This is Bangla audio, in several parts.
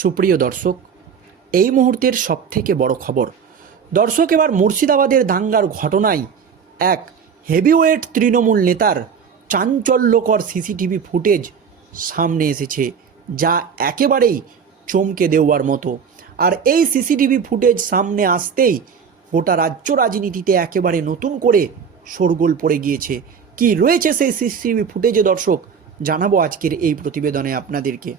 সুপ্রিয় দর্শক, এই মুহূর্তের সবথেকে বড় খবর। দর্শক, এবার মুর্শিদাবাদের দাঙ্গার ঘটনায় এক হেভিওয়েট তৃণমূল নেতার চাঞ্চল্যকর সিসিটিভি ফুটেজ সামনে এসেছে, যা একেবারেই চমকে দেওয়ার মতো। আর এই সিসিটিভি ফুটেজ সামনে আসতেই গোটা রাজ্য রাজনীতিতে একেবারে নতুন করে শোরগোল পড়ে গিয়েছে। কি রয়েছে সেই সিসিটিভি ফুটেজে দর্শক, জানাবো আজকের এই প্রতিবেদনে আপনাদেরকে।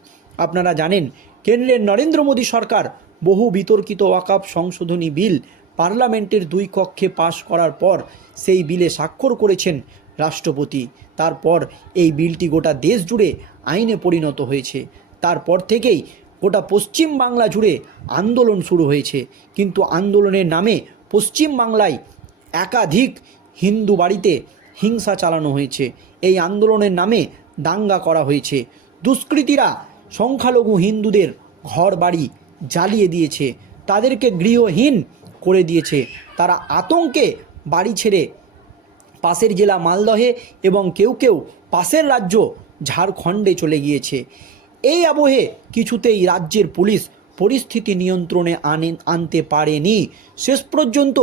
আপনারা জানেন, কেন্দ্রের নরেন্দ্র মোদী সরকার বহু বিতর্কিত ওয়াকফ সংশোধনী বিল পার্লামেন্টের দুই কক্ষে পাশ করার পর সেই বিলে স্বাক্ষর করেছেন রাষ্ট্রপতি। তারপর এই বিলটি গোটা দেশ জুড়ে আইনে পরিণত হয়েছে। তারপর থেকেই গোটা পশ্চিম বাংলা জুড়ে আন্দোলন শুরু হয়েছে। কিন্তু আন্দোলনের নামে পশ্চিম বাংলায় একাধিক হিন্দু বাড়িতে হিংসা চালানো হয়েছে। এই আন্দোলনের নামে দাঙ্গা করা হয়েছে। দুষ্কৃতীরা সংখ্যালঘু হিন্দুদের ঘর বাড়ি জ্বালিয়ে দিয়েছে, তাদেরকে গৃহহীন করে দিয়েছে। তারা আতঙ্কে বাড়ি ছেড়ে পাশের জেলা মালদহে এবং কেউ কেউ পাশের রাজ্য ঝাড়খণ্ডে চলে গিয়েছে। এই আবহে কিছুতেই রাজ্যের পুলিশ পরিস্থিতি নিয়ন্ত্রণে আনতে পারেনি। শেষ পর্যন্ত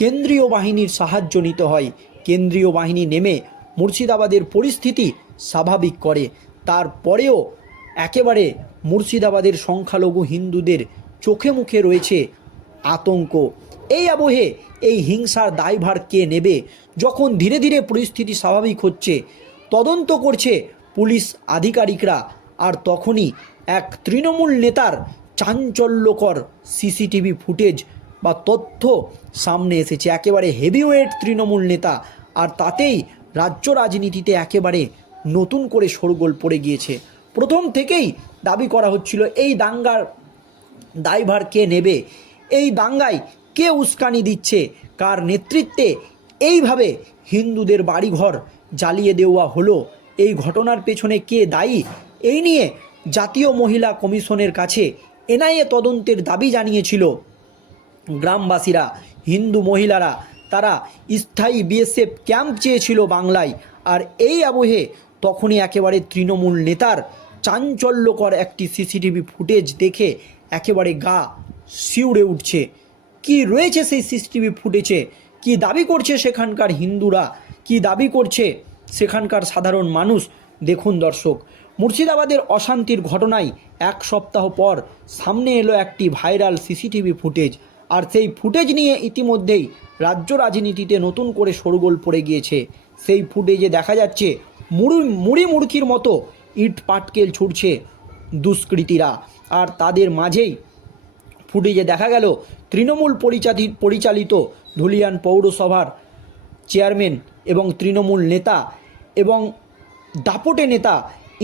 কেন্দ্রীয় বাহিনীর সাহায্য নিতে হয়। কেন্দ্রীয় বাহিনী নেমে মুর্শিদাবাদের পরিস্থিতি স্বাভাবিক করে। তারপরেও একেবারে মুর্শিদাবাদের সংখ্যালঘু হিন্দুদের চোখে মুখে রয়েছে আতঙ্ক। এই আবহে এই হিংসার দায়ভার কে নেবে? যখন ধীরে ধীরে পরিস্থিতি স্বাভাবিক হচ্ছে, তদন্ত করছে পুলিশ আধিকারিকরা, আর তখনই এক তৃণমূল নেতার চাঞ্চল্যকর সিসিটিভি ফুটেজ বা তথ্য সামনে এসেছে। একেবারে হেভিওয়েট তৃণমূল নেতা, আর তাতেই রাজ্য রাজনীতিতে একেবারে নতুন করে শোরগোল পড়ে গিয়েছে। প্রথম থেকেই দাবি করা হচ্ছিল এই দাঙ্গার দায়ভার কে নেবে, এই দাঙ্গায় কে উস্কানি দিচ্ছে, কার নেতৃত্বে এইভাবে হিন্দুদের বাড়িঘর জ্বালিয়ে দেওয়া হলো, এই ঘটনার পেছনে কে দায়ী। এই নিয়ে জাতীয় মহিলা কমিশনের কাছে এনআইএ তদন্তের দাবি জানিয়েছিল গ্রামবাসীরা, হিন্দু মহিলারা। তারা স্থায়ী বিএসএফ ক্যাম্প চেয়েছিল বাংলায়। আর এই আবহে তখনই একেবারে তৃণমূল নেতার চাঞ্চল্যকর একটি সিসিটিভি ফুটেজ দেখে একেবারে গা শিউরে উঠছে। কি রয়েছে সেই সিসিটিভি ফুটেজে? কি দাবি করছে সেখানকার হিন্দুরা, কি দাবি করছে সেখানকার সাধারণ মানুষ? দেখুন দর্শক, মুর্শিদাবাদের অশান্তির ঘটনায় এক সপ্তাহ পর সামনে এলো একটি ভাইরাল সিসিটিভি ফুটেজ। আর সেই ফুটেজ নিয়ে ইতিমধ্যেই রাজ্য রাজনীতিতে নতুন করে শোরগোল পড়ে গিয়েছে। সেই ফুটেজে দেখা যাচ্ছে মুড়ি মুড়কির মতো ইট পাটকেল ছুটছে দুষ্কৃতীরা। আর তাদের মাঝেই ফুটেজে দেখা গেল তৃণমূল পরিচালিত ধুলিয়ান পৌরসভার চেয়ারম্যান এবং তৃণমূল নেতা এবং দাপটে নেতা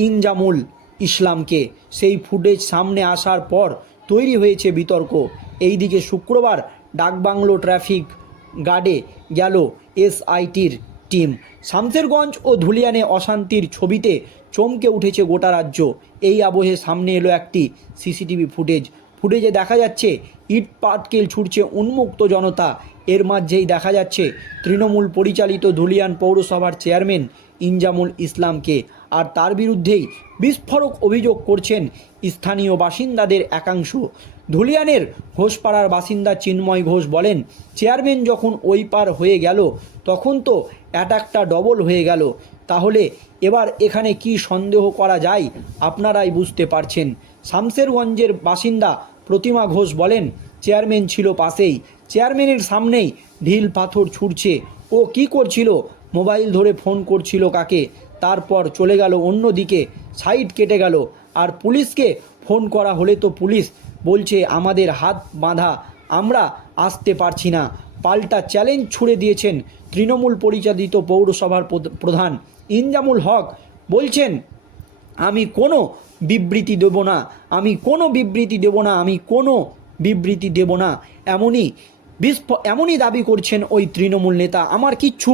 ইনজামুল ইসলামকে। সেই ফুটেজ সামনে আসার পর তৈরি হয়েছে বিতর্ক। এইদিকে শুক্রবার ডাকবাংলো ট্রাফিক গার্ডে গেল এসআইটির টিম। শামসেরগঞ্জ ও ধুলিয়ানে অশান্তির ছবিতে চমকে উঠেছে গোটা রাজ্য। এই আবহে সামনে এলো একটি সিসিটিভি ফুটেজে দেখা যাচ্ছে ইট পাটকেল ছুটছে উন্মুক্ত জনতা। এর মাঝেই দেখা যাচ্ছে তৃণমূল পরিচালিত ধুলিয়ান পৌরসভার চেয়ারম্যান ইনজামুল ইসলামকে। আর তার বিরুদ্ধেই বিস্ফোরক অভিযোগ করছেন স্থানীয় বাসিন্দাদের একাংশ। ধুলিয়ানের ঘোষপাড়ার বাসিন্দা চিন্ময় ঘোষ বলেন, চেয়ারম্যান যখন ওই পার হয়ে গেল তখন তো অ্যাটাকটা ডবল হয়ে গেল। তাহলে এবার এখানে কি সন্দেহ করা যায়, আপনারাই বুঝতে পারছেন। শামসেরগঞ্জের বাসিন্দা প্রতিমা ঘোষ বলেন, চেয়ারম্যান ছিল পাশেই, চেয়ারম্যানের সামনেই ঢিল পাথর ছুটছে। ও কি করছিল? মোবাইল ধরে ফোন করছিল কাকে, তারপর চলে গেল অন্যদিকে, সাইড কেটে গেল। আর পুলিশকে ফোন করা হলে তো পুলিশ বলছে আমাদের হাত বাঁধা, আমরা আসতে পারছি না। পাল্টা চ্যালেঞ্জ ছুড়ে দিয়েছেন তৃণমূল পরিচালিত পৌরসভার প্রধান ইনজামুল হক। বলছেন, আমি কোনো বিবৃতি দেব না, আমি কোনো বিবৃতি দেব না, আমি কোনো বিবৃতি দেব না। এমনই দাবি করছেন ওই তৃণমূল নেতা। আমার কিচ্ছু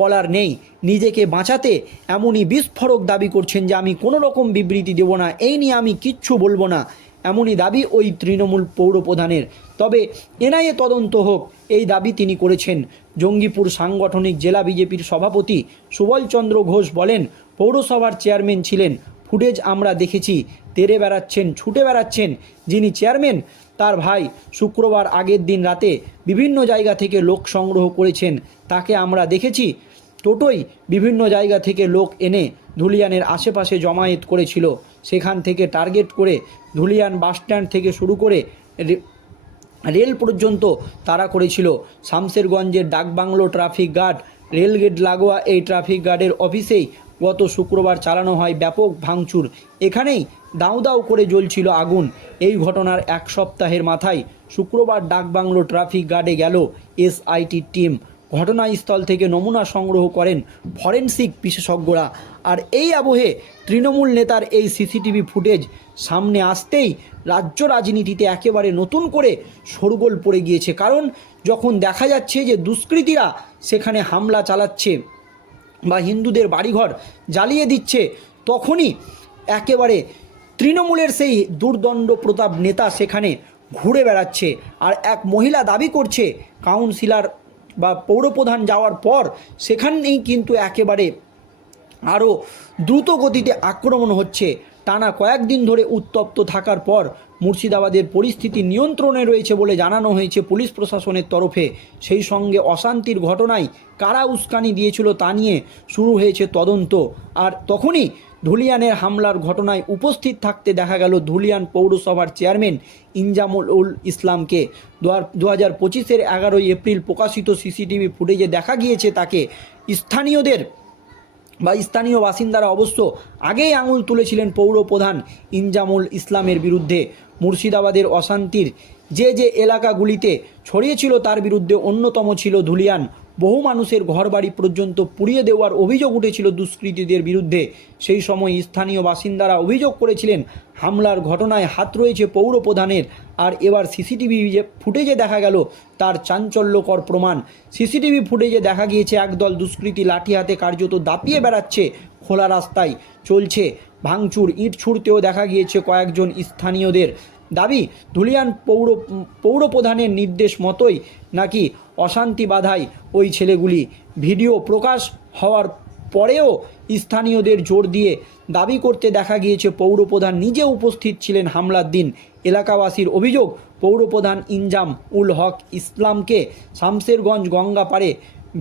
বলার নেই, নিজেকে বাঁচাতে এমনই বিস্ফোরক দাবি করছেন যে আমি কোনো রকম বিবৃতি দেব না, এই নিয়ে আমি কিচ্ছু বলবো না। এমনই দাবি ওই তৃণমূল পৌর প্রধানের। তবে এনআইএ তদন্ত হোক, এই দাবি তিনি করেছেন। জঙ্গিপুর সাংগঠনিক জেলা বিজেপির সভাপতি সুবল চন্দ্র ঘোষ বলেন, পৌরসভার চেয়ারম্যান ছিলেন, ফুটেজ আমরা দেখেছি, তেড়ে বেড়াচ্ছেন, ছুটে বেড়াচ্ছেন যিনি চেয়ারম্যান, তার ভাই শুক্রবার আগের দিন রাতে বিভিন্ন জায়গা থেকে লোক সংগ্রহ করেছেন। তাকে আমরা দেখেছি টোটোয় বিভিন্ন জায়গা থেকে লোক এনে ধুলিয়ানের আশেপাশে জমায়েত করেছিল। সেখান থেকে টার্গেট করে ধুলিয়ান বাসস্ট্যান্ড থেকে শুরু করে রেল পর্যন্ত তাড়া করেছিল। শামসেরগঞ্জের ডাকবাংলো ট্রাফিক গার্ড, রেলগেট লাগোয়া এই ট্রাফিক গার্ডের অফিসেই গত শুক্রবার চালানো হয় ব্যাপক ভাঙচুর। এখানেই দাউ দাউ করে জ্বলছিল আগুন। এই ঘটনার এক সপ্তাহের মাথায় শুক্রবার ডাকবাংলো ট্রাফিক গার্ডে গেল এসআইটির টিম। ঘটনাস্থল থেকে নমুনা সংগ্রহ করেন ফরেনসিক বিশেষজ্ঞরা। আর এই আবহে তৃণমূল নেতার এই সিসিটিভি ফুটেজ সামনে আসতেই রাজ্য রাজনীতিতে একেবারে নতুন করে শোরগোল পড়ে গিয়েছে। কারণ যখন দেখা যাচ্ছে যে দুষ্কৃতীরা সেখানে হামলা চালাচ্ছে বা হিন্দুদের বাড়িঘর জ্বালিয়ে দিচ্ছে, তখনই একেবারে তৃণমূলের সেই দুর্দণ্ড প্রতাপ নেতা সেখানে ঘুরে বেড়াচ্ছে। আর এক মহিলা দাবি করছে কাউন্সিলর বা পৌরপ্রধান যাওয়ার পর সেখানেই কিন্তু একেবারে আরও দ্রুত গতিতে আক্রমণ হচ্ছে। টানা কয়েকদিন ধরে উত্তপ্ত থাকার পর মুর্শিদাবাদের পরিস্থিতি নিয়ন্ত্রণে রয়েছে বলে জানানো হয়েছে পুলিশ প্রশাসনের তরফে। সেই সঙ্গে অশান্তির ঘটনায় কারা উস্কানি দিয়েছিল তা নিয়ে শুরু হয়েছে তদন্ত। আর তখনই ধুলিয়ানের হামলার ঘটনায় উপস্থিত থাকতে দেখা গেল ধুলিয়ান পৌরসভার চেয়ারম্যান ইনজামুল ইসলামকে। 2025-এর 11ই এপ্রিল প্রকাশিত সিসিটিভি ফুটেজে দেখা গিয়েছে তাকে। স্থানীয় বাসিন্দারা অবশ্য আগেই আঙুল তুলেছিলেন পৌরপ্রধান ইনজামুল ইসলামের বিরুদ্ধে। মুর্শিদাবাদের অশান্তির যে এলাকাগুলিতে ছড়িয়েছিল তার বিরুদ্ধে অন্যতম ছিল ধুলিয়ান। বহু মানুষের ঘরবাড়ি পর্যন্ত পুড়িয়ে দেওয়ার অভিযোগ উঠেছিল দুষ্কৃতীদের বিরুদ্ধে। সেই সময় স্থানীয় বাসিন্দারা অভিযোগ করেছিলেন হামলার ঘটনায় হাত রয়েছে পৌরপ্রধানের। আর এবার সিসিটিভি ফুটেজে দেখা গেল তার চাঞ্চল্যকর প্রমাণ। সিসিটিভি ফুটেজে দেখা গিয়েছে একদল দুষ্কৃতী লাঠি হাতে কার্যত দাপিয়ে বেড়াচ্ছে খোলা রাস্তায়। চলছে ভাঙচুর, ইট ছুঁড়তেও দেখা গিয়েছে কয়েকজন স্থানীয়দের। দাবি ধুলিয়ান পৌরপ্রধানের নির্দেশ মতোই নাকি অশান্তি বাধায় ওই ছেলেগুলি। ভিডিও প্রকাশ হওয়ার পরেও স্থানীয়দের জোর দিয়ে দাবি করতে দেখা গিয়েছে পৌরপ্রধান নিজে উপস্থিত ছিলেন হামলার দিন। এলাকাবাসীর অভিযোগ পৌরপ্রধান ইনজাম উল হক ইসলামকে শামসেরগঞ্জ গঙ্গাপাড়ে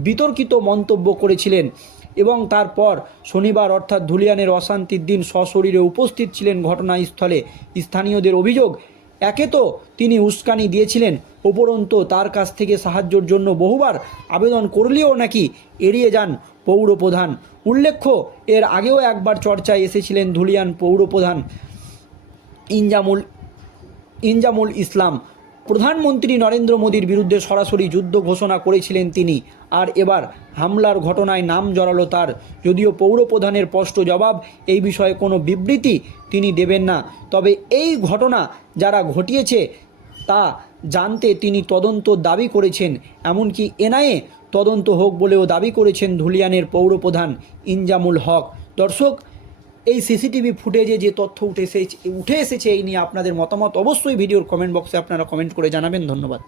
বিতর্কিত মন্তব্য করেছিলেন এবং তারপর শনিবার অর্থাৎ ধুলিয়ানের অশান্তির দিন সশরীরে উপস্থিত ছিলেন ঘটনাস্থলে। স্থানীয়দের অভিযোগ, একে তো তিনি উস্কানি দিয়েছিলেন, উপরন্তু তার কাছ থেকে সাহায্যের জন্য বহুবার আবেদন করলেও নাকি এড়িয়ে যান পৌরপ্রধান। উল্লেখ্য, এর আগেও একবার চর্চায় এসেছিলেন ধুলিয়ান পৌরপ্রধান ইনজামুল ইসলাম। প্রধানমন্ত্রী নরেন্দ্র মোদীর বিরুদ্ধে সরাসরি যুদ্ধ ঘোষণা করেছিলেন তিনি। আর এবার হামলার ঘটনায় নাম জড়ালো তার। যদিও পৌরপ্রধানের স্পষ্ট জবাব, এই বিষয়ে কোনো বিবৃতি তিনি দেবেন না। তবে এই ঘটনা যারা ঘটিয়েছে তা জানতে তিনি তদন্ত দাবি করেছেন। এমনকি এনআইএ তদন্ত হোক বলেও দাবি করেছেন ধুলিয়ানের পৌরপ্রধান ইনজামুল হক। দর্শক, এই সিসিটিভি ফুটেজে যে তথ্য উঠে এসেছে এই নিয়ে আপনাদের মতামত অবশ্যই ভিডিওর কমেন্ট বক্সে আপনারা কমেন্ট করে জানাবেন। ধন্যবাদ।